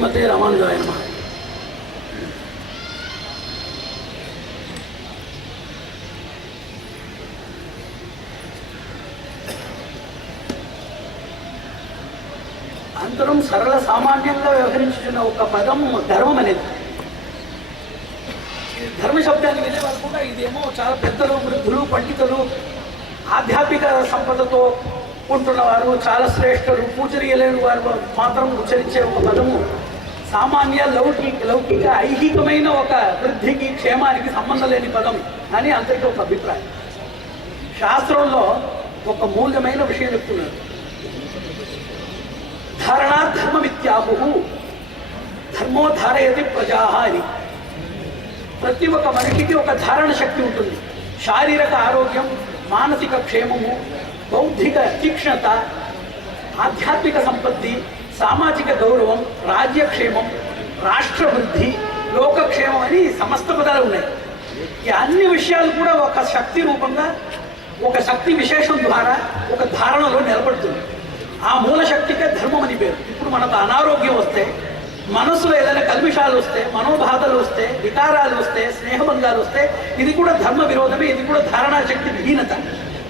శ్రీమతే రామానుజాయ నమః. అందరం సరళ సామాన్యంగా వ్యవహరించుతున్న ఒక పదం ధర్మం అనేది. ధర్మ శబ్దాన్ని వినే వాళ్ళు కూడా ఇదేమో చాలా పెద్దలు, వృద్ధులు, పండితులు, ఆధ్యాత్మిక సంపదతో ఉంటున్నవారు, చాలా శ్రేష్ఠులు, పూజనీయులైన వారు మాత్రం ఉచ్చరించే ఒక పదము సామాన్య లౌకిక ఐహికమైన ఒక వృద్ధికి, క్షేమానికి సంబంధం లేని పదం అని అందరికీ ఒక అభిప్రాయం. శాస్త్రంలో ఒక మూల్యమైన విషయం చెప్తున్నారు. ధారణా ధర్మమిత్యాహు, ధర్మో ధారయతి ప్రజా అని. ప్రతి ఒక్క మనిషికి ఒక ధారణ శక్తి ఉంటుంది. శారీరక ఆరోగ్యం, మానసిక క్షేమము, బౌద్ధిక తీక్ష్ణత, ఆధ్యాత్మిక సంపత్తి, సామాజిక గౌరవం, రాజ్యక్షేమం, రాష్ట్రవృద్ధి, లోకక్షేమం అని సమస్త పదాలు ఉన్నాయి. ఈ అన్ని విషయాలు కూడా ఒక శక్తి రూపంగా, ఒక శక్తి విశేషం ద్వారా ఒక ధారణలో నిలబడుతుంది. ఆ మూల శక్తికే ధర్మం అని పేరు. ఇప్పుడు మనకు అనారోగ్యం వస్తే, మనసులో ఏదైనా కల్మిషాలు వస్తే, మనోబాధలు వస్తే, వికారాలు వస్తే, స్నేహభంగాలు వస్తే, ఇది కూడా ధర్మ విరోధమే. ఇది కూడా ధారణా శక్తి విహీనత.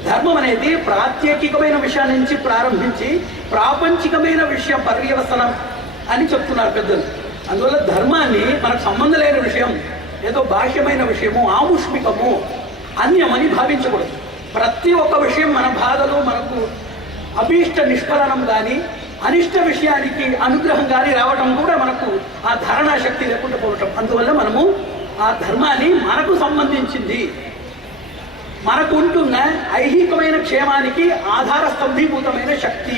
ధర్మం అనేది ప్రాత్యేకికమైన విషయాల నుంచి ప్రారంభించి ప్రాపంచికమైన విషయం పర్యవసనం అని చెప్తున్నారు పెద్దలు. అందువల్ల ధర్మాన్ని మనకు సంబంధం లేని విషయం, ఏదో బాహ్యమైన విషయము, ఆముష్మికము, అన్యమని భావించకూడదు. ప్రతి ఒక్క విషయం, మన బాధలు, మనకు అభీష్ట నిష్ఫలనం కానీ, అనిష్ట విషయానికి అనుగ్రహం కానీ రావటం కూడా మనకు ఆ ధారణా శక్తి లేకుండా పోవటం. అందువల్ల మనము ఆ ధర్మాన్ని మనకు సంబంధించింది, మనకు ఉంటున్న ఐహికమైన క్షేమానికి ఆధార స్తంభీభూతమైన శక్తి,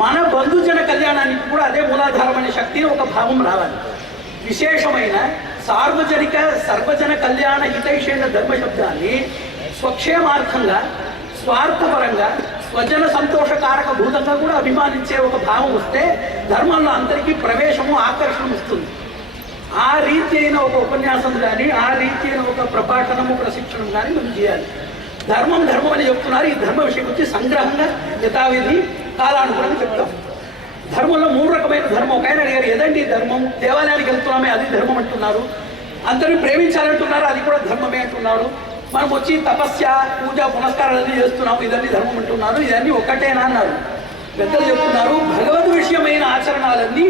మన బంధుజన కళ్యాణానికి కూడా అదే మూలాధారమైన శక్తి ఒక భావం రావాలి. విశేషమైన సార్వజనిక సర్వజన కళ్యాణ హితైషేణ ధర్మ శబ్దాన్ని స్వక్షేమార్థంగా, స్వార్థపరంగా, స్వజన సంతోషకారక భూతంగా కూడా అభిమానించే ఒక భావం వస్తే ధర్మంలో అందరికీ ప్రవేశము, ఆకర్షణ వస్తుంది. ఆ రీతి అయిన ఒక ఉపన్యాసం కానీ, ఆ రీతి అయిన ఒక ప్రపాఠనము, ప్రశిక్షణం కానీ మనం చేయాలి. ధర్మం ధర్మం అని చెప్తున్నారు. ఈ ధర్మ విషయం వచ్చి సంగ్రహంగా యథావిధి కాలానుగుణంగా చెప్తాం. ధర్మంలో 3 రకమైన ధర్మం. ఒక ఆయన అడిగారు, ఏదండి ధర్మం? దేవాలయానికి వెళ్తున్నామే అది ధర్మం అంటున్నారు, అందరినీ ప్రేమించాలంటున్నారు అది కూడా ధర్మమే అంటున్నారు, మనం వచ్చి తపస్య, పూజ, పునస్కారాలన్నీ చేస్తున్నాము ఇదన్నీ ధర్మం అంటున్నారు, ఇదన్నీ ఒకటేనా అన్నారు. పెద్దలు చెప్తున్నారు, భగవద్ విషయమైన ఆచరణలన్నీ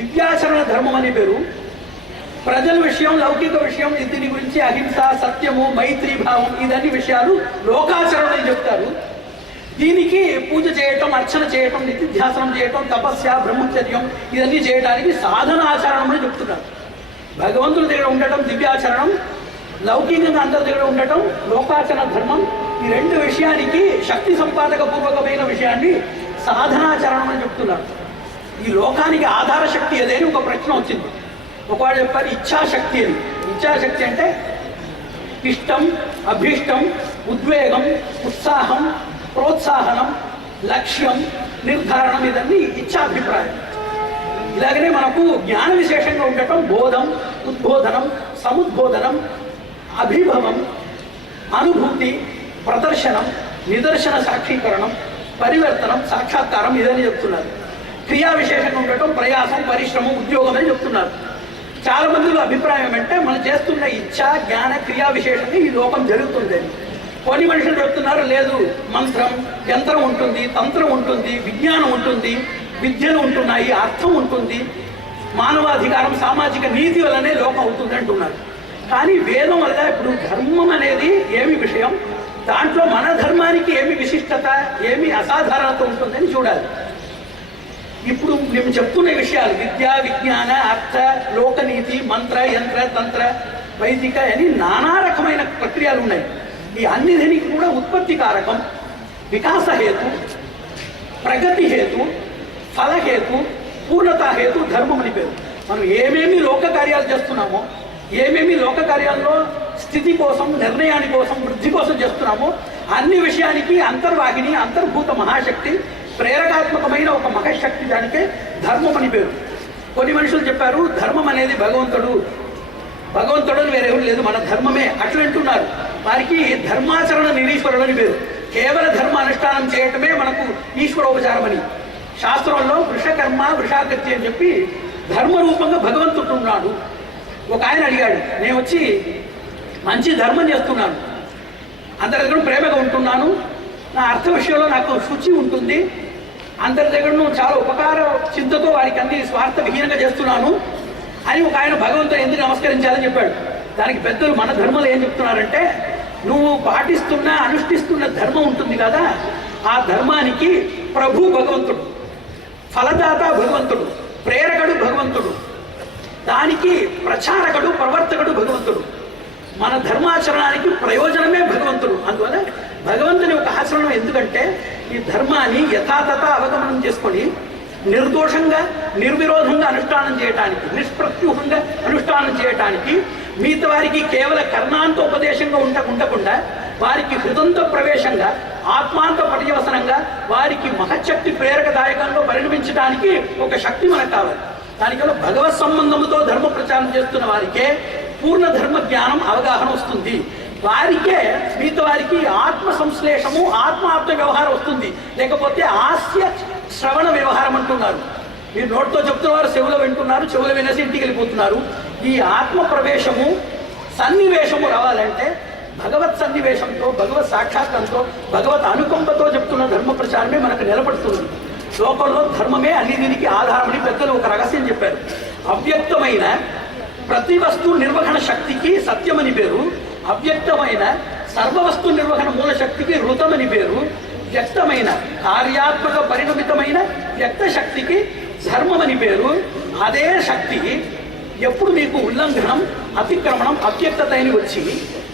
దివ్యాచరణ ధర్మం అని పేరు. ప్రజల విషయం, లౌకిక విషయం, దీని గురించి అహింస, సత్యము, మైత్రీ భావం, ఇదన్నీ విషయాలు లోకాచరణ అని చెప్తారు. దీనికి పూజ చేయటం, అర్చన చేయటం, నిత్యధ్యాసనం చేయటం, తపస్య, బ్రహ్మచర్యం ఇదన్నీ చేయడానికి సాధన ఆచరణం అని చెప్తున్నారు. భగవంతుడి దగ్గర ఉండటం దివ్యాచరణం, లౌకికంగా అందరి దగ్గర ఉండటం లోకాచరణ ధర్మం. ఈ 2 విషయానికి శక్తి సంపాదక పూర్వకమైన విషయాన్ని సాధనాచరణం అని చెప్తున్నారు. ఈ లోకానికి ఆధార శక్తి ఏదైనా ఒక ప్రశ్న వచ్చింది. ఒకవాడు చెప్పారు ఇచ్ఛాశక్తి అని. ఇచ్ఛాశక్తి అంటే ఇష్టం, అభీష్టం, ఉద్వేగం, ఉత్సాహం, ప్రోత్సాహనం, లక్ష్యం, నిర్ధారణం, ఇదన్నీ ఇచ్ఛాభిప్రాయం. ఇలాగనే మనకు జ్ఞాన విశేషంగా ఉండటం బోధం, ఉద్బోధనం, సముద్బోధనం, అభిభవం, అనుభూతి, ప్రదర్శనం, నిదర్శన సాక్షీకరణం, పరివర్తనం, సాక్షాత్కారం ఇదని చెప్తున్నారు. క్రియా విశేషంగా ఉండటం ప్రయాసం, పరిశ్రమం, ఉద్యోగం అని చెప్తున్నారు. చాలా మందిలో అభిప్రాయం ఏమంటే మనం చేస్తున్న ఇచ్ఛ, జ్ఞాన, క్రియా విశేషంగా ఈ లోకం జరుగుతుంది అని. కొన్ని మనుషులు చెప్తున్నారు లేదు, మంత్రం, యంత్రం ఉంటుంది, తంత్రం ఉంటుంది, విజ్ఞానం ఉంటుంది, విద్యలు ఉంటున్నాయి, అర్థం ఉంటుంది, మానవాధికారం, సామాజిక నీతి వల్లనే లోకం అవుతుంది అంటున్నారు. కానీ వేదం వల్ల ఇప్పుడు ధర్మం అనేది ఏమి విషయం, దాంట్లో మన ధర్మానికి ఏమి విశిష్టత, ఏమి అసాధారణత ఉంటుందని చూడాలి. ఇప్పుడు మేము చెప్తున్న విషయాలు విద్యా, విజ్ఞాన, అర్థ, లోకనీతి, మంత్ర, యంత్ర, తంత్ర, వైదిక అని నానా రకమైన ప్రక్రియలు ఉన్నాయి. ఈ అన్నిటికి కూడా ఉత్పత్తి కారకం, వికాస హేతు, ప్రగతి హేతు, ఫలహేతు, పూర్ణతా హేతు ధర్మం అని పేరు. మనం ఏమేమి లోక కార్యాలు చేస్తున్నామో, ఏమేమి లోక కార్యాల్లో స్థితి కోసం, నిర్ణయాని కోసం, వృద్ధి కోసం చేస్తున్నామో అన్ని విషయానికి అంతర్వాహిని, అంతర్భూత మహాశక్తి, ప్రేరకాత్మకమైన ఒక మహశక్తి, దానికే ధర్మం అని పేరు. కొన్ని మనుషులు చెప్పారు ధర్మం అనేది భగవంతుడు అని వేరెవరు లేదు, మన ధర్మమే అట్లంటున్నారు. వారికి ధర్మాచరణ నిరీశ్వరుడు అని పేరు. కేవల ధర్మ అనుష్ఠానం చేయటమే మనకు ఈశ్వరోపచారం అని. శాస్త్రంలో వృషకర్మ, వృషాకృతి అని చెప్పి ధర్మ రూపంగా భగవంతుడు ఉన్నాడు. ఒక ఆయన అడిగాడు, నేను వచ్చి మంచి ధర్మం చేస్తున్నాను, అందరి దగ్గర ప్రేమగా ఉంటున్నాను, నా అర్థ విషయంలో నాకు శుచి ఉంటుంది, అందరి దగ్గర చాలా ఉపకార చింతతో వారికి అన్ని స్వార్థ విహీనంగా చేస్తున్నాను అని ఒక ఆయన భగవంతుడు ఎందుకు నమస్కరించాలని చెప్పాడు. దానికి పెద్దలు మన ధర్మంలో ఏం చెప్తున్నారంటే, నువ్వు పాటిస్తున్న అనుష్ఠిస్తున్న ధర్మం ఉంటుంది కదా, ఆ ధర్మానికి ప్రభు భగవంతుడు, ఫలదాత భగవంతుడు, ప్రేరకుడు భగవంతుడు, దానికి ప్రచారకుడు ప్రవర్తకుడు భగవంతుడు, మన ధర్మాచరణానికి ప్రయోజనమే భగవంతుడు. అందువల్ల భగవంతుని ఒక ఆచరణం ఎందుకంటే ఈ ధర్మాన్ని యథాతథ అవగమనం చేసుకొని నిర్దోషంగా నిర్విరోధంగా అనుష్ఠానం చేయటానికి, నిష్ప్రత్యూహంగా అనుష్ఠానం చేయటానికి, మిగతా వారికి కేవల కర్ణాంతోపదేశంగా ఉండకుండా వారికి హృదంత ప్రవేశంగా ఆత్మాంత పర్యవసనంగా వారికి మహశక్తి ప్రేరకదాయకంలో పరిణమించడానికి ఒక శక్తి మనకు కావాలి. దానికన్నా భగవత్ సంబంధంతో ధర్మ ప్రచారం చేస్తున్న వారికే పూర్ణ ధర్మ జ్ఞానం అవగాహన వస్తుంది. వారికే మిగతా వారికి ఆత్మ సంశ్లేషము ఆత్మాత్మ వ్యవహారం వస్తుంది. లేకపోతే హాస్య శ్రవణ వ్యవహారం అంటున్నారు. మీరు నోటితో చెప్తున్నవారు చెవులో వింటున్నారు, చెవులు వినేసి ఇంటికి వెళ్ళిపోతున్నారు. ఈ ఆత్మ ప్రవేశము సన్నివేశము రావాలంటే భగవత్ సన్నివేశంతో, భగవత్ సాక్షాత్కంతో, భగవత్ అనుకంపతో చెప్తున్న ధర్మ ప్రచారమే మనకు నిలబడుతుంది. లోకంలో ధర్మమే అన్ని దీనికి ఆధారమని పెద్దలు ఒక రహస్యం చెప్పారు. అవ్యక్తమైన ప్రతి వస్తు నిర్వహణ శక్తికి సత్యమని పేరు, అవ్యక్తమైన సర్వవస్తు నిర్వహణ మూల శక్తికి ఋతమని పేరు, వ్యక్తమైన కార్యాత్మక పరిణమితమైన వ్యక్త శక్తికి ధర్మమని పేరు. అదే శక్తి ఎప్పుడు మీకు ఉల్లంఘనం, అతిక్రమణం, అవ్యక్తత అని వచ్చి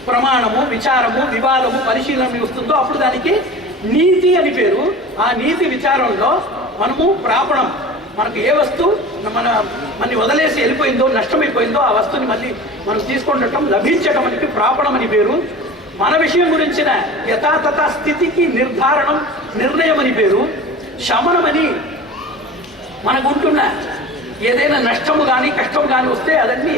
ప్రమాణము, విచారము, వివాదము, పరిశీలన వస్తుందో అప్పుడు దానికి నీతి అని పేరు. ఆ నీతి విచారంలో మనము ప్రాపణం, మనకు ఏ వస్తువు మనని వదిలేసి వెళ్ళిపోయిందో, నష్టమైపోయిందో ఆ వస్తువుని మళ్ళీ మనం తీసుకుంటం, లభించడం అనేది ప్రాపణం అని పేరు. మన విషయం గురించిన యథాతథ స్థితికి నిర్ధారణం, నిర్ణయం అని పేరు. శమనమని మనకుంటున్న ఏదైనా నష్టము కానీ కష్టము కానీ వస్తే అదన్నీ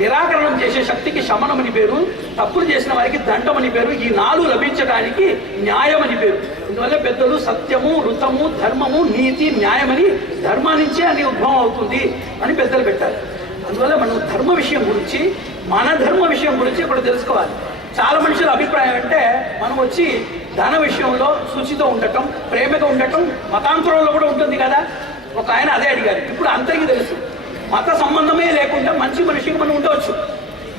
నిరాకరణం చేసే శక్తికి శమనమని పేరు. తప్పులు చేసిన వారికి దండమని పేరు. ఈ 4 లభించడానికి న్యాయం అని పేరు. అందువల్ల పెద్దలు సత్యము, ఋతము, ధర్మము, నీతి, న్యాయమని ధర్మా నుంచే అని ఉద్భవం అవుతుంది అని పెద్దలు పెట్టారు. అందువల్ల మనం ధర్మ విషయం గురించి, మన ధర్మ విషయం గురించి ఇప్పుడు తెలుసుకోవాలి. చాలా మనుషుల అభిప్రాయం అంటే మనం వచ్చి ధన విషయంలో శుచితో ఉండటం, ప్రేమగా ఉండటం మతాంతరంలో కూడా ఉంటుంది కదా. ఒక ఆయన అదే అడిగారు. ఇప్పుడు అందరికీ తెలుసు, మత సంబంధమే లేకుండా మంచి మనిషికి మనం ఉండవచ్చు.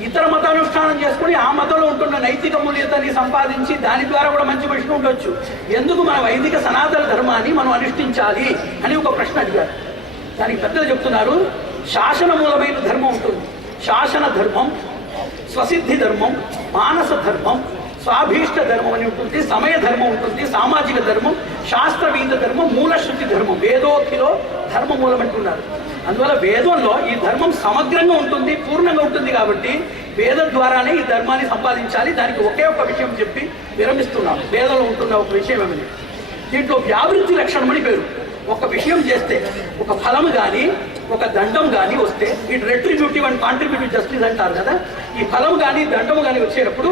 ఇతర మతానుష్ఠానం చేసుకుని ఆ మతంలో ఉంటున్న నైతిక మూల్యతని సంపాదించి దాని ద్వారా కూడా మంచి మనిషికి ఉండొచ్చు. ఎందుకు మన వైదిక సనాతన ధర్మాన్ని మనం అనుష్ఠించాలి అని ఒక ప్రశ్న అడిగారు. దానికి పెద్దలు చెప్తున్నారు, శాసన మూలమైన ధర్మం ఉంటుంది. శాసన ధర్మం, స్వసిద్ధి ధర్మం, మానస ధర్మం, స్వాభీష్ట ధర్మం అని ఉంటుంది, సమయ ధర్మం ఉంటుంది, సామాజిక ధర్మం, శాస్త్రవీద ధర్మం, మూలశృతి ధర్మం. వేదోక్తిలో ధర్మ మూలం అంటున్నారు. అందువల్ల వేదంలో ఈ ధర్మం సమగ్రంగా ఉంటుంది, పూర్ణంగా ఉంటుంది. కాబట్టి వేదం ద్వారానే ఈ ధర్మాన్ని సంపాదించాలి. దానికి ఒకే ఒక విషయం చెప్పి విరమిస్తున్నాం. వేదంలో ఉంటున్న ఒక విషయం ఏమని, దీంట్లో వ్యావృత్తి లక్షణం అని పేరు. ఒక విషయం చేస్తే ఒక ఫలము కానీ ఒక దండం కానీ వస్తే, ఇటు రెట్రిబ్యూటివ్ అండ్ కాంట్రిబ్యూటివ్ జస్టిస్ అంటారు కదా. ఈ ఫలం కానీ దండము కానీ వచ్చేటప్పుడు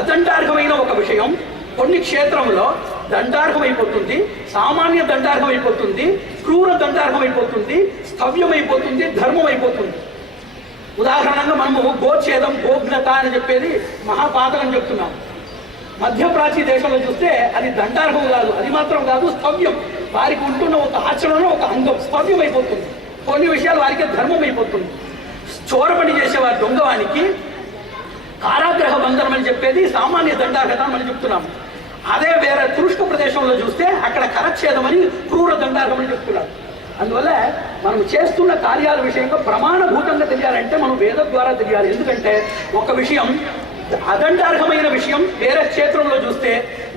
అదండార్హమైన ఒక విషయం కొన్ని క్షేత్రంలో దండార్హం అయిపోతుంది, సామాన్య దండార్హం అయిపోతుంది, క్రూర దండార్హం అయిపోతుంది, స్థవ్యం అయిపోతుంది, ధర్మం అయిపోతుంది. ఉదాహరణంగా మనము గోఛేదం, గోఘ్నత అని చెప్పేది మహాపాతకం చెప్తున్నాం. మధ్యప్రాచ్య దేశంలో చూస్తే అది దండార్హం కాదు, అది మాత్రం కాదు, స్థవ్యం. వారికి ఉంటున్న ఒక ఆచరణ, ఒక అంగం స్థవ్యం అయిపోతుంది. కొన్ని విషయాలు వారికి ధర్మం అయిపోతుంది. చోరపని చేసేవారి దొంగవానికి కారాగ్రహ బంధనం అని చెప్పేది సామాన్య దండార్హత అని చెప్తున్నాము. అదే వేరే తురుష్క ప్రదేశంలో చూస్తే అక్కడ కరచ్ఛేదం అని క్రూర దండార్హం అని చెప్తున్నారు. అందువల్ల మనం చేస్తున్న కార్యాల విషయంగా ప్రమాణభూతంగా తెలియాలంటే మనం వేద ద్వారా తెలియాలి. ఎందుకంటే ఒక విషయం అదండార్హమైన విషయం వేరే క్షేత్రంలో చూస్తే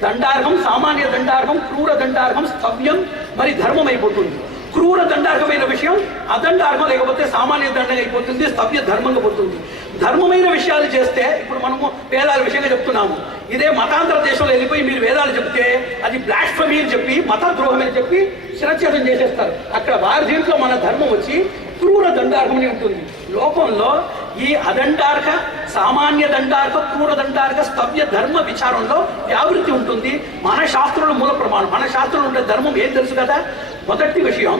దండార్హం, సామాన్య దండార్హం, క్రూర దండార్హం, స్థవ్యం, మరి ధర్మం అయిపోతుంది. క్రూర దండార్హమైన విషయం అదండార్హం లేకపోతే సామాన్య దండం అయిపోతుంది, స్థవ్య ధర్మంగా పోతుంది. ధర్మమైన విషయాలు చేస్తే ఇప్పుడు మనము వేదాల విషయంగా చెప్తున్నాము. ఇదే మతాంతర దేశంలో వెళ్ళిపోయి మీరు వేదాలు చెప్తే అది బ్లాస్ఫమీ అని చెప్పి, మతద్రోహం అని చెప్పి శిరచ్ఛేదం చేసేస్తారు. అక్కడ వారి దీంట్లో మన ధర్మం వచ్చి క్రూర దండార్హం అని ఉంటుంది. లోకంలో ఈ అదండార్హ, సామాన్య దండార్హ, క్రూర దండార్హ, స్థవ్య ధర్మ విచారంలో వ్యావృత్తి ఉంటుంది. మన శాస్త్రంలో మూల ప్రమాణం, మన శాస్త్రంలో ఉండే ధర్మం ఏం తెలుసు కదా. మొదటి విషయం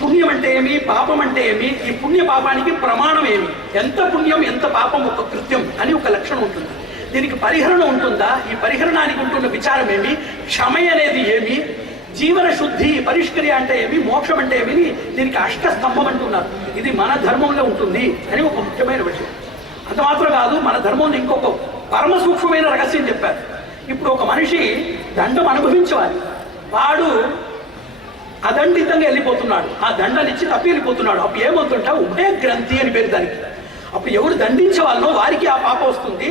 పుణ్యం అంటే ఏమి, పాపం అంటే ఏమి, ఈ పుణ్య పాపానికి ప్రమాణం ఏమి, ఎంత పుణ్యం ఎంత పాపం ఒక కృత్యం అని ఒక లక్షణం ఉంటుంది. దీనికి పరిహరణ ఉంటుందా, ఈ పరిహరణానికి ఉంటున్న విచారం ఏమి, క్షమయ అనేది ఏమి, జీవన శుద్ధి పరిష్కర్య అంటే ఏమి, మోక్షం అంటే ఏమి, దీనికి అష్టస్తంభం అంటున్నారు. ఇది మన ధర్మంలో ఉంటుంది అని ఒక ముఖ్యమైన విషయం. అంత మాత్రం కాదు, మన ధర్మంలో ఇంకొక పరమ సూక్ష్మమైన రహస్యం చెప్పారు. ఇప్పుడు ఒక మనిషి దండం అనుభవించాలి, వాడు అదండితంగా వెళ్ళిపోతున్నాడు, ఆ దండనిచ్చి తప్పి వెళ్ళిపోతున్నాడు. అప్పుడు ఏమవుతుంటా ఉభయ గ్రంథి అని పేరు దానికి. అప్పుడు ఎవరు దండించే వాళ్ళో వారికి ఆ పాపం వస్తుంది,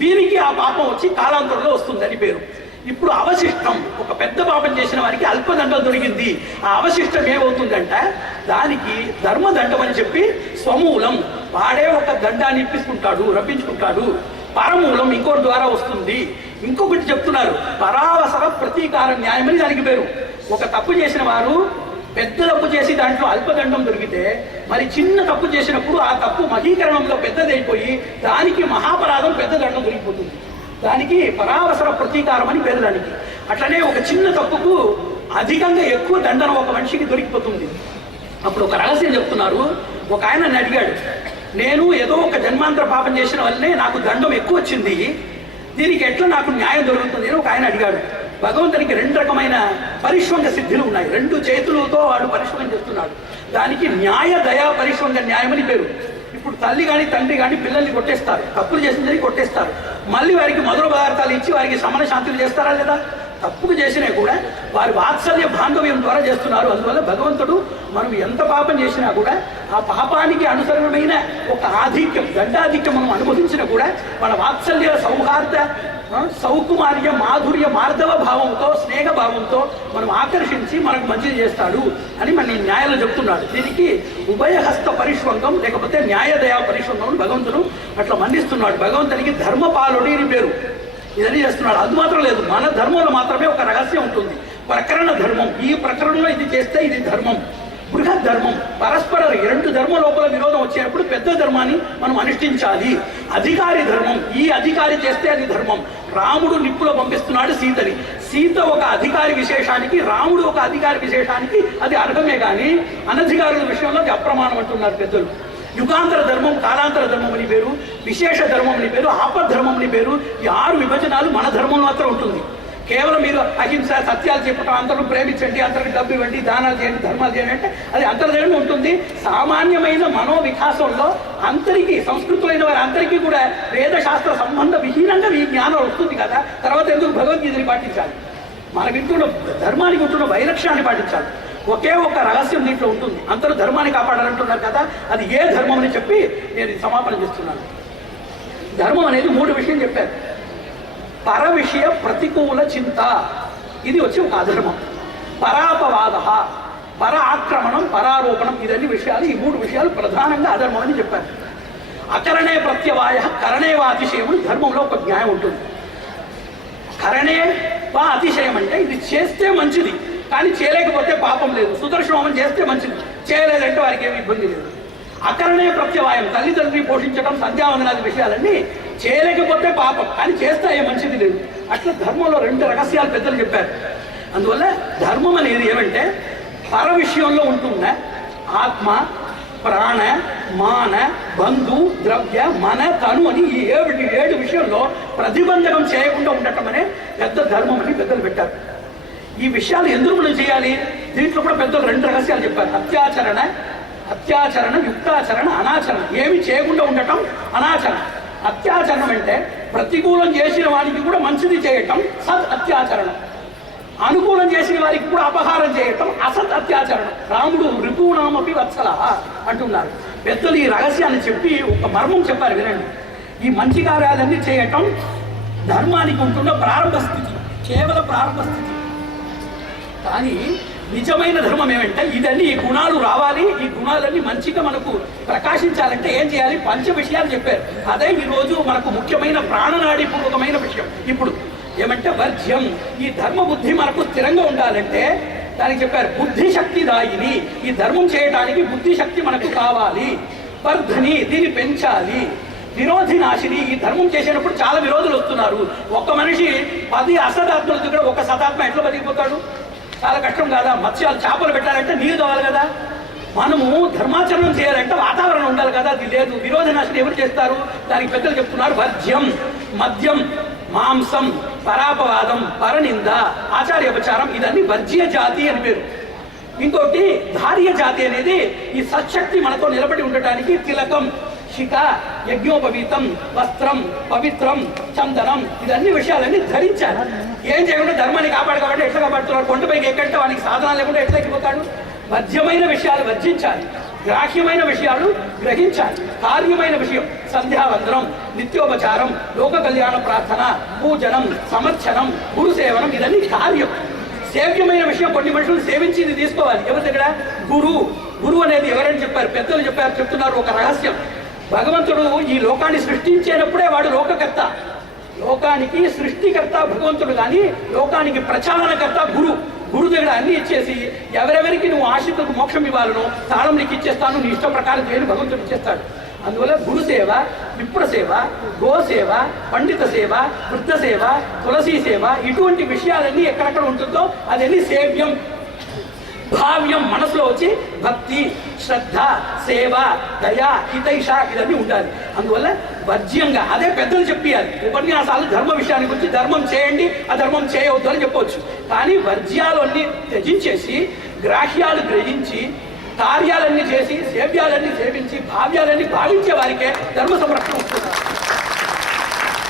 వీరికి ఆ పాపం వచ్చి కాలాంతరంలో వస్తుంది అని పేరు. ఇప్పుడు అవశిష్టం, ఒక పెద్ద పాపం చేసిన వారికి అల్పదండం దొరికింది. ఆ అవశిష్టం ఏమవుతుందంటే దానికి ధర్మదండం అని చెప్పి స్వమూలం, వాడే ఒక దండాన్ని ఇప్పించుకుంటాడు, రప్పించుకుంటాడు. పరమూలం ఇంకోటి ద్వారా వస్తుంది. ఇంకొకటి చెప్తున్నారు, పరావసర ప్రతీకార న్యాయం అని దానికి పేరు. ఒక తప్పు చేసిన వారు పెద్ద తప్పు చేసి దాంట్లో అల్పదండం దొరికితే, మరి చిన్న తప్పు చేసినప్పుడు ఆ తప్పు మహీకరణంలో పెద్దదైపోయి దానికి మహాపరాధం పెద్ద దండం దొరికిపోతుంది. దానికి పరావసర ప్రతీకారం అని పేరు దానికి. అట్లనే ఒక చిన్న తప్పుకు అధికంగా ఎక్కువ దండన ఒక మనిషికి దొరికిపోతుంది. అప్పుడు ఒక రహస్యం చెప్తున్నారు. ఒక ఆయన నన్ను అడిగాడు, నేను ఏదో ఒక జన్మాంతర పాపం చేసిన వల్లనే నాకు దండం ఎక్కువ వచ్చింది, దీనికి ఎట్లా నాకు న్యాయం దొరుకుతుంది అని ఒక ఆయన అడిగాడు. భగవంతునికి రెండు రకమైన పరిష్వంగ సిద్ధులు ఉన్నాయి. రెండు చేతులతో వాడు పరిష్వంగం చేస్తున్నాడు. దానికి న్యాయ దయా పరిష్వంగ న్యాయం అని పేరు. ఇప్పుడు తల్లి కానీ తండ్రి కానీ పిల్లల్ని కొట్టేస్తారు, తప్పులు చేసిందని కొట్టేస్తారు. మళ్ళీ వారికి మధుర పదార్థాలు ఇచ్చి వారికి సమన శాంతులు చేస్తారా లేదా? తప్పుకు చేసినా కూడా వారి వాత్సల్య బాంధవ్యం ద్వారా చేస్తున్నారు. అందువల్ల భగవంతుడు మనం ఎంత పాపం చేసినా కూడా ఆ పాపానికి అనుసరణమైన ఒక ఆధిక్యం, దండాధిక్యం మనం అనుభవించినా కూడా మన వాత్సల్య సౌహార్ద సౌకుమార్య మాధుర్య మార్ధవ భావంతో స్నేహ భావంతో మనం ఆకర్షించి మనకు మంచిది చేస్తాడు అని మన న్యాయాలు చెప్తున్నాడు. దీనికి ఉభయహస్త పరిష్వంగం లేకపోతే న్యాయదయా పరిష్వంగం భగవంతుడు అట్లా మన్నిస్తున్నాడు. భగవంతునికి ధర్మపాలుడి అని పేరు. ఇదని చేస్తున్నాడు. అది మాత్రం లేదు, మన ధర్మంలో మాత్రమే ఒక రహస్యం ఉంటుంది, ప్రకరణ ధర్మం. ఈ ప్రకరణలో ఇది చేస్తే ఇది ధర్మం, బృహత్ ధర్మం. పరస్పర రెండు ధర్మం లోపల విరోధం వచ్చేటప్పుడు పెద్ద ధర్మాన్ని మనం అనుష్ఠించాలి. అధికారి ధర్మం, ఈ అధికారి చేస్తే అది ధర్మం. రాముడు నిప్పులో పంపిస్తున్నాడు సీతని. సీత ఒక అధికారి విశేషానికి, రాముడు ఒక అధికారి విశేషానికి అది అర్హమే కానీ అనధికారుల విషయంలో అది అప్రమాణం అంటున్నారు పెద్దలు. యుగాంతర ధర్మం, కాలాంతర ధర్మం అని పేరు, విశేష ధర్మం అని పేరు, ఆపద్ధర్మం అని పేరు. ఈ 6 విభజనాలు మన ధర్మం మాత్రం ఉంటుంది. కేవలం మీరు అహింస, సత్యాలు చెప్పటం, అందరూ ప్రేమించండి, అందరికి డబ్బు ఇవ్వండి, దానాలు చేయండి, ధర్మాలు చేయండి అంటే అది అంతర్జనం ఉంటుంది. సామాన్యమైన మనోవికాసంలో అందరికీ, సంస్కృతులైన వారి అందరికీ కూడా వేదశాస్త్ర సంబంధ విహీనంగా ఈ జ్ఞానం వస్తుంది కదా. తర్వాత ఎందుకు భగవద్గీతని పాటించాలి? మనకి ఇంటున్న ధర్మానికి ఉంటున్న వైలక్ష్యాన్ని పాటించాలి. ఒకే ఒక రహస్యం దీంట్లో ఉంటుంది. అందరూ ధర్మాన్ని కాపాడాలంటున్నారు కదా, అది ఏ ధర్మం అని చెప్పి నేను సమాపన చేస్తున్నాను. ధర్మం అనేది 3 విషయం చెప్పారు. పర విషయ ప్రతికూల చింత, ఇది వచ్చి ఒక అధర్మం. పరాపవాద, పర ఆక్రమణం, పరారోపణం, ఇదన్ని విషయాలు, ఈ 3 విషయాలు ప్రధానంగా అధర్మం అని చెప్పారు. అకరణే ప్రత్యవాయ కరణే వా అతిశయం, ధర్మంలో ఒక న్యాయం ఉంటుంది. కరణే వా అతిశయం అంటే ఇది చేస్తే మంచిది కానీ చేయలేకపోతే పాపం లేదు. సుదర్శనం చేస్తే మంచిది, చేయలేదంటే వారికి ఏమి ఇబ్బంది లేదు. అకరణే ప్రత్యవాయం, తల్లిదండ్రులు పోషించడం, సంధ్యావందనాది విషయాలన్నీ చేయలేకపోతే పాపం కానీ చేస్తే ఏ మంచిది లేదు. అట్లా ధర్మంలో 2 రహస్యాలు పెద్దలు చెప్పారు. అందువల్ల ధర్మం అనేది ఏమంటే పర విషయంలో ఉంటున్న ఆత్మ, ప్రాణ, మాన, బంధు, ద్రవ్య, మన, తను అని ఈ 7 విషయంలో ప్రతిబంధకం చేయకుండా ఉండటం అనే పెద్ద ధర్మం అని పెద్దలు పెట్టారు. ఈ విషయాలు ఎందుకు మనం చేయాలి? దీంట్లో కూడా పెద్దలు 2 రహస్యాలు చెప్పారు. అత్యాచరణ, యుక్తాచరణ, అనాచరణ. ఏమి చేయకుండా ఉండటం అనాచరణ. అత్యాచరణం అంటే ప్రతికూలం చేసిన వారికి కూడా మంచిది చేయటం సత్ అత్యాచరణం. అనుకూలం చేసిన వారికి కూడా అపహారం చేయటం అసత్ అత్యాచరణం. రాముడు రిపునామపి వత్సల అంటున్నారు పెద్దలు. ఈ రహస్యాన్ని చెప్పి ఒక మర్మం చెప్పారు, వినండి. ఈ మంచి కార్యాలన్నీ చేయటం ధర్మానికి ఉంటున్న ప్రారంభ స్థితి, కేవల ప్రారంభ స్థితి. కానీ నిజమైన ధర్మం ఏమంటే ఇదన్నీ ఈ గుణాలు రావాలి, ఈ గుణాలన్నీ మంచిగా మనకు ప్రకాశించాలంటే ఏం చేయాలి? 5 విషయాలు చెప్పారు. అదే ఈరోజు మనకు ముఖ్యమైన ప్రాణనాడి పూర్వకమైన విషయం. ఇప్పుడు ఏమంటే వర్జ్యం, ఈ ధర్మ బుద్ధి మనకు స్థిరంగా ఉండాలంటే దానికి చెప్పారు బుద్ధి శక్తి దాయిని. ఈ ధర్మం చేయడానికి బుద్ధి శక్తి మనకు కావాలి. వర్ధని, దీన్ని పెంచాలి. విరోధి నాశిని, ఈ ధర్మం చేసేటప్పుడు చాలా విరోధులు వస్తున్నారు. ఒక్క మనిషి 10 అసదాత్మలతో కూడా ఒక సదాత్మ ఎట్లా బతికిపోతాడు? చాలా కష్టం కదా. మత్స్యాలు, చేపలు పెట్టాలంటే నీరు కావాలి కదా. మనము ధర్మాచరణం చేయాలంటే వాతావరణం ఉండాలి కదా, అది లేదు. విరోధనాశనం ఎవరు చేస్తారు? దానికి పెద్దలు చెప్తున్నారు, వర్జ్యం, మద్యం, మాంసం, పరాపవాదం, పరనింద, ఆచార్యోపచారం, ఇదన్నీ వర్జ్య జాతి అని పేరు. ఇంకోటి ధార్య జాతి అనేది ఈ సత్శక్తి మనతో నిలబడి ఉండటానికి తిలకం, శిఖ, యజ్ఞోపవీతం, వస్త్రం, పవిత్రం, చందనం, ఇదన్ని విషయాలన్నీ ధరించాలి. ఏం చేయకుండా ధర్మాన్ని కాపాడుకోవాలంటే ఎట్లా కాపాడుతున్నారు? కొండపైకి ఎక్కంటే వానికి సాధనాలు లేకుండా ఎట్లా ఎక్కిపోతాడు? వర్జ్యమైన విషయాలు వర్జించాలి, గ్రాహ్యమైన విషయాలు గ్రహించాలి. కార్యమైన విషయం సంధ్యావందనం, నిత్యోపచారం, లోక కళ్యాణ ప్రార్థన, పూజనం, సమర్చనం, గురుసేవనం, ఇదన్నీ కార్యం. సేవ్యమైన విషయం కొన్ని మనుషులు సేవించి ఇది తీసుకోవాలి. ఎవరి దగ్గర? గురువు అనేది ఎవరని చెప్పారు? పెద్దలు చెప్పారు. చెప్తున్నారు ఒక రహస్యం. భగవంతుడు ఈ లోకాన్ని సృష్టించేటప్పుడే వాడు లోకకర్త. లోకానికి సృష్టికర్త భగవంతుడు, కానీ లోకానికి ప్రచారణకర్త గురు దగ్గర అన్ని ఇచ్చేసి ఎవరెవరికి నువ్వు ఆశ్రితులకు మోక్షం ఇవ్వాలను తాళం నీకు ఇచ్చేస్తాను, నీ ఇష్ట ప్రకారం చేయని భగవంతుడు ఇచ్చేస్తాడు. అందువల్ల గురుసేవ, విప్రసేవ, గోసేవ, పండిత సేవ, వృద్ధ సేవ, తులసీ సేవ, ఇటువంటి విషయాలన్నీ ఎక్కడెక్కడ ఉంటుందో అదన్నీ సేవ్యం, భావ్యం. మనసులో వచ్చి భక్తి, శ్రద్ధ, సేవ, దయ, హితైష, ఇదన్నీ ఉండాలి. అందువల్ల వర్జ్యంగా అదే పెద్దలు చెప్పాలి. ఉపన్యాసాలు ధర్మ విషయానికి వచ్చి ధర్మం చేయండి, అధర్మం చేయవద్దు అని చెప్పవచ్చు. కానీ వర్జ్యాలన్నీ త్యజించేసి గ్రాహ్యాలు గ్రహించి కార్యాలన్నీ చేసి సేవ్యాలన్నీ సేవించి భావ్యాలన్నీ భావించే వారికే ధర్మ సంరక్షణ ఉంటుంది.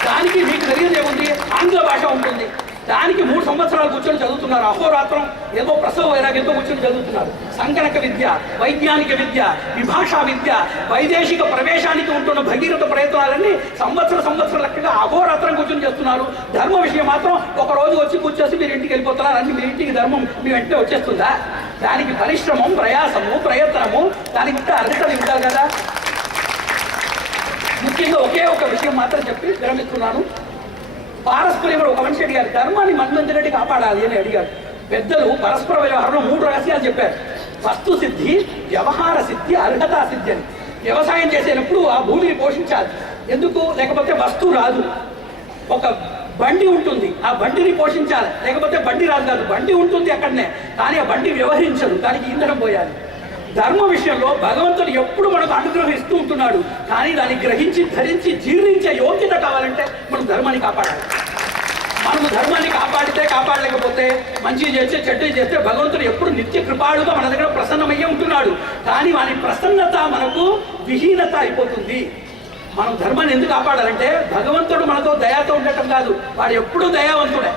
దానికి మీకు తెలియదు ఏముంది? ఆంగ్ల భాష ఉంటుంది. దానికి 3 సంవత్సరాలు కూర్చొని చదువుతున్నారు. అహోరాత్రం ఏదో ప్రసవ వైరాగ్యంతో కూర్చొని చదువుతున్నారు. సంగణక విద్య, వైజ్ఞానిక విద్య, విభాషా విద్య, వైదేశిక ప్రవేశానికి ఉంటున్న భగీరథ ప్రయత్నాలన్నీ సంవత్సరం లెక్కగా అహోరాత్రం కూర్చొని చేస్తున్నారు. ధర్మ విషయం మాత్రం ఒక రోజు వచ్చి కూర్చొని మీరు ఇంటికి వెళ్ళిపోతున్నారు. అన్ని మీ ఇంటికి ధర్మం మీ వెంటనే వచ్చేస్తుందా? దానికి పరిశ్రమం, ప్రయాసము, ప్రయత్నము, దానికి అర్హత ఉండాలి కదా. ముఖ్యంగా ఒకే ఒక విషయం మాత్రం చెప్పి విరమిస్తున్నాను. పారస్పర్యంలో ఒక మనిషి అడిగారు, ధర్మాన్ని మన్మంతరెడ్డి కాపాడాలి అని అడిగారు. పెద్దలు పరస్పర వ్యవహారంలో 3 రహస్యాలు చెప్పారు. వస్తు సిద్ధి, వ్యవహార సిద్ధి, అర్హతా సిద్ధి అని. వ్యవసాయం చేసేటప్పుడు ఆ భూమిని పోషించాలి. ఎందుకు? లేకపోతే వస్తువు రాదు. ఒక బండి ఉంటుంది, ఆ బండిని పోషించాలి, లేకపోతే బండి రాదు. కాదు, బండి ఉంటుంది అక్కడనే, కానీ ఆ బండి వ్యవహరించదు, దానికి ఇంధనం పోయాలి. ధర్మ విషయంలో భగవంతుడు ఎప్పుడు మనకు అనుగ్రహం ఇస్తూ ఉంటున్నాడు, కానీ దాన్ని గ్రహించి ధరించి జీర్ణించే యోగ్యత కావాలంటే మనం ధర్మాన్ని కాపాడాలి. మనము ధర్మాన్ని కాపాడలేకపోతే మంచి చేస్తే చెడ్డ చేస్తే భగవంతుడు ఎప్పుడు నిత్య కృపాళుగా మన దగ్గర ప్రసన్నమయ్యే ఉంటున్నాడు, కానీ వాని ప్రసన్నత మనకు విహీనత అయిపోతుంది. మనం ధర్మాన్ని ఎందుకు కాపాడాలంటే భగవంతుడు మనతో దయాతో ఉండటం కాదు, వాడు ఎప్పుడూ దయావంతుడే.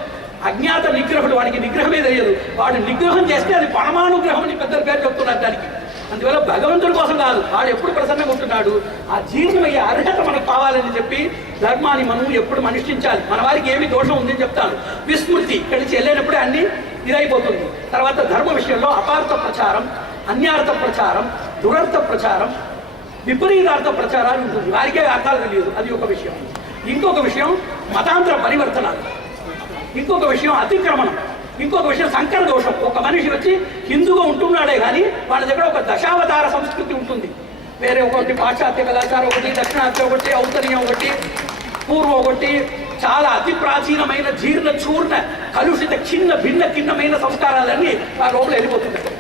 అజ్ఞాత నిగ్రహుడు, వాడికి నిగ్రహమే తెలియదు. వాడు నిగ్రహం చేస్తే అది పరమానుగ్రహం అని పెద్దల పేరు చెప్తున్నారు దానికి. అందువల్ల భగవంతుడి కోసం కాదు, వాడు ఎప్పుడు ప్రసన్నంగా ఉంటున్నాడు. ఆ జీర్ణమయ్యే అర్హత మనకు కావాలని చెప్పి ధర్మాన్ని మనం ఎప్పుడు అనుష్ఠించాలి. మన వారికి ఏమి దోషం ఉందని చెప్తాను. విస్మృతి, ఇక్కడి నుంచి వెళ్ళేటప్పుడే అన్ని ఇదైపోతుంది. తర్వాత ధర్మ విషయంలో అపార్థ ప్రచారం, అన్యార్థ ప్రచారం, దురర్థ ప్రచారం, విపరీతార్థ ప్రచారాలు ఉంటుంది. వారికే అర్థాలు తెలియదు, అది ఒక విషయం. ఇంకొక విషయం మతాంతర పరివర్తనాలు, ఇంకొక విషయం అతిక్రమణం, ఇంకొక విషయం సంకర దోషం. ఒక మనిషి వచ్చి హిందువుగా ఉంటున్నాడే కానీ వాళ్ళ దగ్గర ఒక దశావతార సంస్కృతి ఉంటుంది. వేరే ఒకటి పాశ్చాత్య కళాచారం ఒకటి, దక్షిణాత్య ఒకటి, ఔత్తరీయం ఒకటి, పూర్వం ఒకటి, చాలా అతి ప్రాచీనమైన జీర్ణ చూర్ణ కలుషిత భిన్నమైన సంస్కారాలన్నీ ఆ లోపల వెళ్ళిపోతుంటాయి.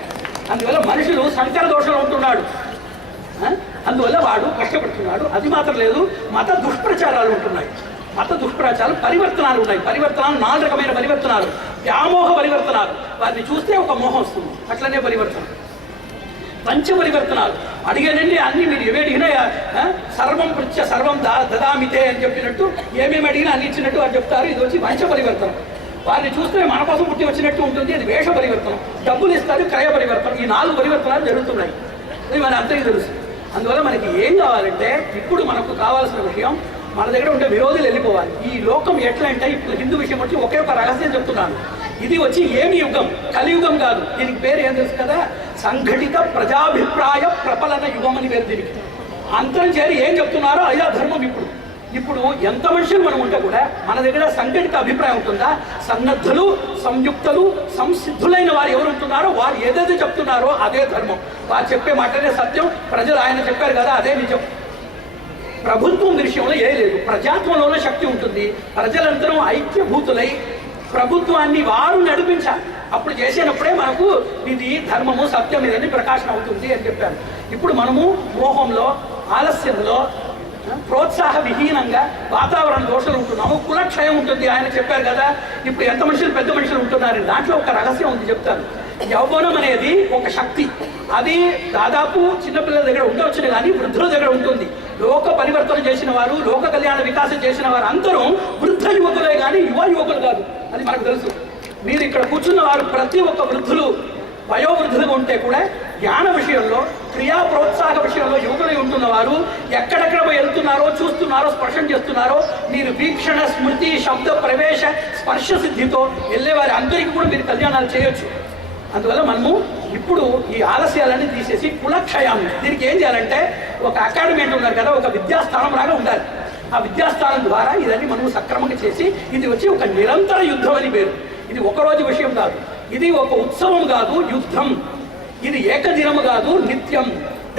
అందువల్ల మనుషులు సంకర దోషంలో ఉంటున్నాడు, అందువల్ల వాడు కష్టపడుతున్నాడు. అది మాత్రం లేదు, మత దుష్ప్రచారాలు ఉంటున్నాయి. మత దుష్ప్రచారాలు, పరివర్తనాలు ఉన్నాయి. పరివర్తనాలు 4 రకమైన పరివర్తనాలు. వ్యామోహ పరివర్తనాలు, వారిని చూస్తే ఒక మోహం వస్తుంది, అట్లనే పరివర్తన. పంచ పరివర్తనాలు, అడిగేనండి అన్ని మీరు ఏమి అడిగినా సర్వం పృచ్చ సర్వం దదామితే అని చెప్పినట్టు ఏమేమి అడిగినా అన్ని ఇచ్చినట్టు వారు చెప్తారు. ఇది వచ్చి పంచ పరివర్తనం. వారిని చూస్తే మన కోసం పుట్టి వచ్చినట్టు ఉంటుంది, అది వేష పరివర్తనం. డబ్బులు ఇస్తారు, క్రయ పరివర్తనం. ఈ 4 పరివర్తనాలు జరుగుతున్నాయి, అది మన అందరికీ తెలుసు. అందువల్ల మనకి ఏం కావాలంటే, ఇప్పుడు మనకు కావాల్సిన విషయం, మన దగ్గర ఉండే విరోధులు వెళ్ళిపోవాలి. ఈ లోకం ఎట్లా అంటే, ఇప్పుడు హిందూ విషయం వచ్చి ఒకే ఒక రహస్యం చెప్తున్నాను. ఇది వచ్చి ఏమి యుగం? కలియుగం కాదు. దీనికి పేరు ఏం తెలుసు కదా? సంఘటిత ప్రజాభిప్రాయ ప్రపలన యుగం అని పేరు దీనికి. అంతరం చేరి ఏం చెప్తున్నారో అయ్యా ధర్మం. ఇప్పుడు ఎంత మనుషులు మనం ఉంటే కూడా మన దగ్గర సంఘటిత అభిప్రాయం ఉంటుందా? సన్నద్ధులు, సంయుక్తులు, సంసిద్ధులైన వారు ఎవరు ఉంటున్నారో వారు ఏదైతే చెప్తున్నారో అదే ధర్మం. వారు చెప్పే మాటనే సత్యం. ప్రజలు ఆయన చెప్పారు కదా, అదే నిజం. ప్రభుత్వం విషయంలో ఏ లేదు, ప్రజాత్వంలోనే శక్తి ఉంటుంది. ప్రజలందరం ఐక్యభూతులై ప్రభుత్వాన్ని వారు నడిపించాలి. అప్పుడు చేసినప్పుడే మనకు ఇది ధర్మము సత్యం ఇదని ప్రకాశం అవుతుంది అని చెప్పారు. ఇప్పుడు మనము మోహంలో, ఆలస్యంలో, ప్రోత్సాహ విహీనంగా వాతావరణ దోషాలు ఉంటున్నాము, కులక్షయం ఉంటుంది. ఆయన చెప్పారు కదా, ఇప్పుడు ఎంత మనుషులు పెద్ద మనుషులు ఉంటున్నారు. దాంట్లో ఒక రహస్యం ఉంది చెప్తాను. యవ్వనం అనేది ఒక శక్తి. అది దాదాపు చిన్నపిల్లల దగ్గర ఉండవచ్చును కానీ వృద్ధుల దగ్గర ఉంటుంది. లోక పరివర్తన చేసిన వారు, లోక కళ్యాణ వికాసం చేసిన వారు అందరూ వృద్ధ యువకులే కానీ యువ యువకులు కాదు. అది మనకు తెలుసు. మీరు ఇక్కడ కూర్చున్న వారు ప్రతి ఒక్క వృద్ధులు వయోవృద్ధులుగా ఉంటే కూడా జ్ఞాన విషయంలో, క్రియా ప్రోత్సాహ విషయంలో యువకులై ఉంటున్న వారు ఎక్కడెక్కడ వెళ్తున్నారో, చూస్తున్నారో, స్పర్శం చేస్తున్నారో, మీరు వీక్షణ, స్మృతి, శబ్ద ప్రవేశ, స్పర్శ సిద్ధితో వెళ్ళేవారి అందరికీ కూడా మీరు కళ్యాణాలు చేయొచ్చు. అందువల్ల మనము ఇప్పుడు ఈ ఆలస్యాలన్నీ తీసేసి కులక్షయాన్ని, దీనికి ఏం చేయాలంటే ఒక అకాడమీ అంటున్నారు కదా, ఒక విద్యాస్థానం లాగా ఉండాలి. ఆ విద్యాస్థానం ద్వారా ఇదన్నీ మనము సక్రమంగా చేసి, ఇది వచ్చి ఒక నిరంతర యుద్ధం అని పేరు. ఇది ఒకరోజు విషయం కాదు, ఇది ఒక ఉత్సవం కాదు, యుద్ధం. ఇది ఏకదినము కాదు, నిత్యం.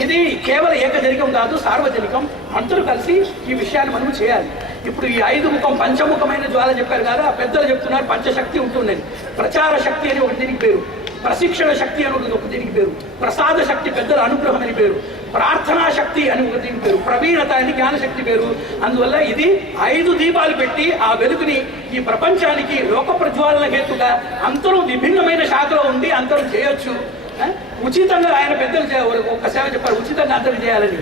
ఇది కేవలం ఏకజనికం కాదు, సార్వజనికం. అందరూ కలిసి ఈ విషయాన్ని మనం చేయాలి. ఇప్పుడు ఈ 5 ముఖం పంచముఖమైన జ్వాల చెప్పారు కదా, పెద్దలు చెప్తున్నారు పంచశక్తి ఉంటుందని. ప్రచార శక్తి అని ఒకటి దీనికి పేరు, ప్రశిక్షణ శక్తి అని ఒక దీనికి పేరు, ప్రసాద శక్తి పెద్దల అనుగ్రహం అని పేరు, ప్రార్థనా శక్తి అని ఒక దీనికి పేరు, ప్రవీణత అని జ్ఞానశక్తి పేరు. అందువల్ల ఇది 5 దీపాలు పెట్టి ఆ వెలుగుని ఈ ప్రపంచానికి లోక ప్రజ్వాలన హేతుగా అందరూ విభిన్నమైన శాఖలో ఉండి అందరూ చేయొచ్చు. ఉచితంగా ఆయన పెద్దలు ఒక సేవ చెప్పారు, ఉచితంగా అందరూ చేయాలని.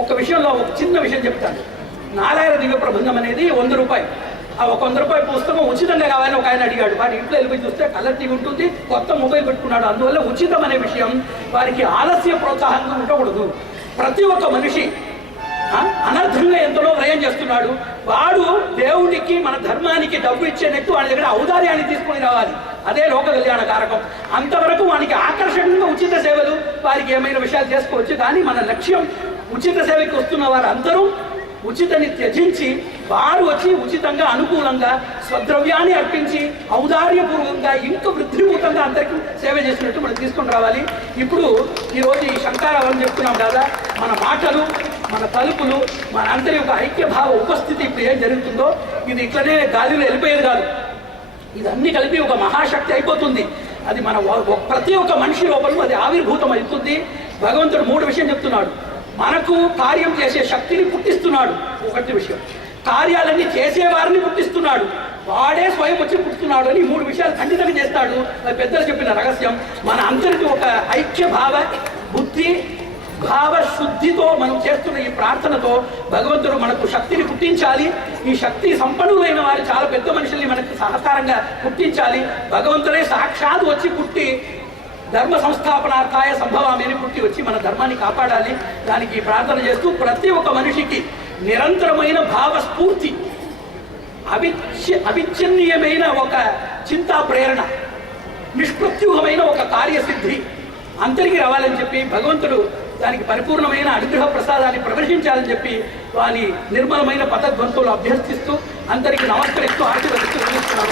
ఒక్క విషయంలో ఒక చిన్న విషయం చెప్తాను. నారాయణ దివ్య ప్రబంధం అనేది 100 రూపాయలు. ఆ 100 రూపాయల పుస్తకం ఉచితంగా కావాలని ఒక ఆయన అడిగాడు. వారి ఇంట్లో వెళ్ళిపోయి చూస్తే కలర్ టీవీ ఉంటుంది, కొత్త మొబైల్ పెట్టుకున్నాడు. అందువల్ల ఉచితం అనే విషయం వారికి ఆలస్య ప్రోత్సాహంగా ఉండకూడదు. ప్రతి ఒక్క మనిషి అనర్థంగా ఎంతలో వ్యయం చేస్తున్నాడు. వాడు దేవుడికి, మన ధర్మానికి డబ్బు ఇచ్చేటట్టు వాడి దగ్గర ఔదార్యాన్ని తీసుకొని రావాలి. అదే లోక కళ్యాణ కారకం. అంతవరకు వానికి ఆకర్షణీయంగా ఉచిత సేవలు, వారికి ఏమైనా విషయాలు చేసుకోవచ్చు. కానీ మన లక్ష్యం ఉచిత సేవకి వస్తున్న వారు అందరూ ఉచితని త్యజించి వారు వచ్చి ఉచితంగా, అనుకూలంగా స్వద్రవ్యాన్ని అర్పించి ఔదార్యపూర్వకంగా ఇంకా వృద్ధిభూతంగా అందరికీ సేవ చేసినట్టు మనం తీసుకొని రావాలి. ఇప్పుడు ఈరోజు ఈ శంకారావం చెప్తున్నాం కదా, మన మాటలు, మన తలుపులు, మన అందరి యొక్క ఐక్యభావ ఉపస్థితి ఇప్పుడు ఏం జరుగుతుందో ఇది ఇట్లనే గాలిలో వెళ్ళిపోయేది కాదు. ఇదన్నీ కలిపి ఒక మహాశక్తి అయిపోతుంది. అది మన ప్రతి ఒక్క మనిషి లోపల అది ఆవిర్భూతం అవుతుంది. భగవంతుడు 3 విషయం చెప్తున్నాడు. మనకు కార్యం చేసే శక్తిని పుట్టిస్తున్నాడు. ఒకటి విషయం, కార్యాలన్నీ చేసేవారిని పుట్టిస్తున్నాడు. వాడే స్వయం వచ్చి పుట్టిస్తున్నాడు అని 3 విషయాలు ఖండితంగా చేస్తాడు. అది పెద్దలు చెప్పిన రహస్యం. మన అందరికీ ఒక ఐక్య భావ, బుద్ధి, భావ శుద్ధితో మనం చేస్తున్న ఈ ప్రార్థనతో భగవంతుడు మనకు శక్తిని పుట్టించాలి. ఈ శక్తి సంపన్నులైన వారు చాలా పెద్ద మనుషుల్ని మనకు సహకారంగా పుట్టించాలి. భగవంతుడే సాక్షాత్ వచ్చి పుట్టి ధర్మ సంస్థాపనార్థాయ సంభవామని పుట్టి వచ్చి మన ధర్మాన్ని కాపాడాలి. దానికి ప్రార్థన చేస్తూ ప్రతి ఒక్క మనిషికి నిరంతరమైన భావస్ఫూర్తి, అవిచ్ఛిన్నీయమైన ఒక చింతా ప్రేరణ, నిష్ప్రత్యూహమైన ఒక కార్యసిద్ధి అందరికీ రావాలని చెప్పి భగవంతుడు దానికి పరిపూర్ణమైన అనుగ్రహ ప్రసాదాన్ని ప్రదర్శించాలని చెప్పి వారి నిర్మలమైన పదధ్వంతులు అభ్యర్థిస్తూ అందరికీ నమస్కరిస్తూ ఆశీర్వదిస్తూ